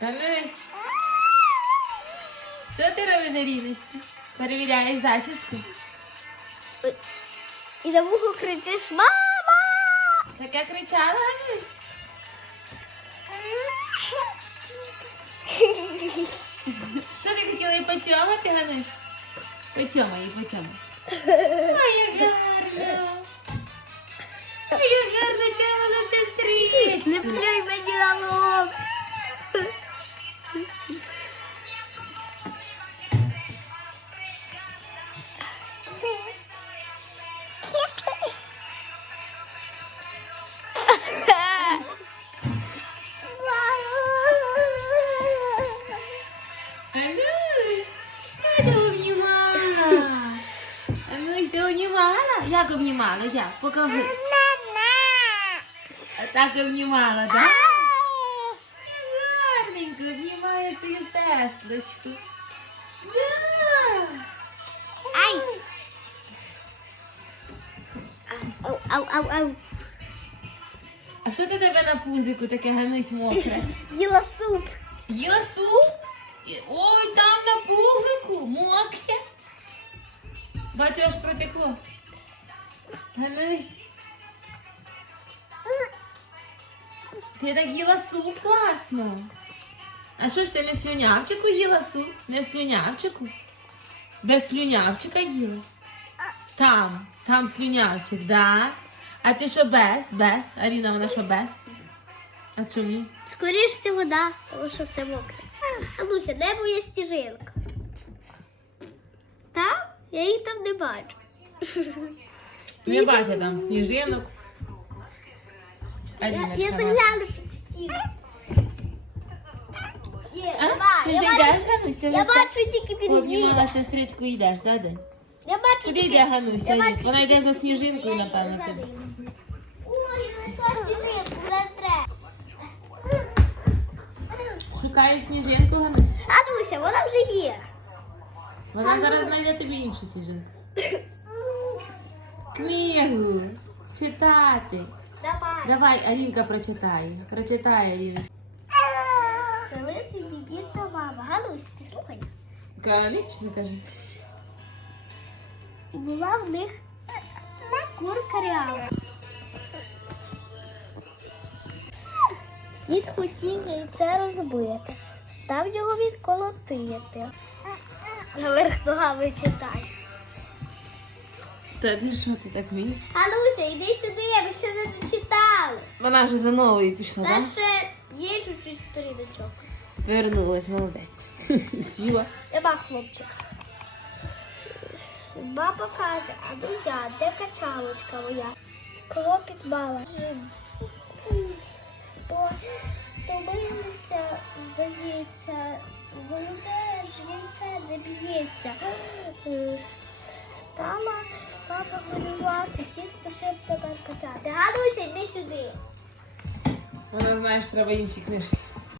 Ганусь, що ти робиш Аріночці? Перевіряєш зачіску? І на вухо кричиш Мама! Таке кричала Ганусь? Що ти хотіла її поцьомати, Ганусь? Поцьомай її, поцьомай. Ой, як гарно. Як гарно цьомала Як обнімала? Як? Покажи. Так обнімала, так? Гарненько обнімає свою сестрочку. Ай! Ау, ау, ау, ау. А що ти тебе на пузику таке ганусь мокре? Їла суп. Їла суп? Ой, там на пузику мокре. Бачу, аж протекло. Ти так їла суп класно. А що ж ти не слюнявчику їла суп? Не слюнявчику? Без слюнявчика їла? Там, там слюнявчик, да? А ти що без? Без? Аріна, вона що без? А чому? Скоріш всього, да, тому що все мокре. А Луся, де моя стіжинка? Там? Я їх там не бачу. Не бачу там сніжинок. Я, Аріна, я загляну під стіну. Є, А? ба, Ти я, вже бачу, йдеш, Ганусь? Ти я вже бачу тільки під обнімала сестричку і йдеш, да, де? Я бачу Куди тільки... йде Гануся? Я бачу Вона йде за сніжинкою, напевно. Ой, знайшла стіжинку, вже треба. Шукаєш сніжинку, Ганусь? Ануся, вона вже є. Вона зараз знайде тобі іншу сніжинку. Книгу. Читати. Давай. Давай, Арінка прочитає. Прочитає, Аріна. Коли собі бідна мама. Ганусь, ти слухай. Конечно, кажи. Була в них курка рява. Дід хотів яйце розбити, став його відколотити. Наверх ногами читай. Та ти що ти так вмієш? Гануся, йди сюди, ми ще не дочитали. Вона вже за новою пішла, Та так? ще є чуть-чуть сторіночок. Вернулась, молодець. Сіла. Нема хлопчик. Баба каже, а ну я, де качалочка моя? Клопіт мала. То втомилися, здається, золоте ж яйце не б'ється. Стала папа малювати, тісто тепер качати. Гадуйся, йди сюди. Вона, знаєш, треба інші книжки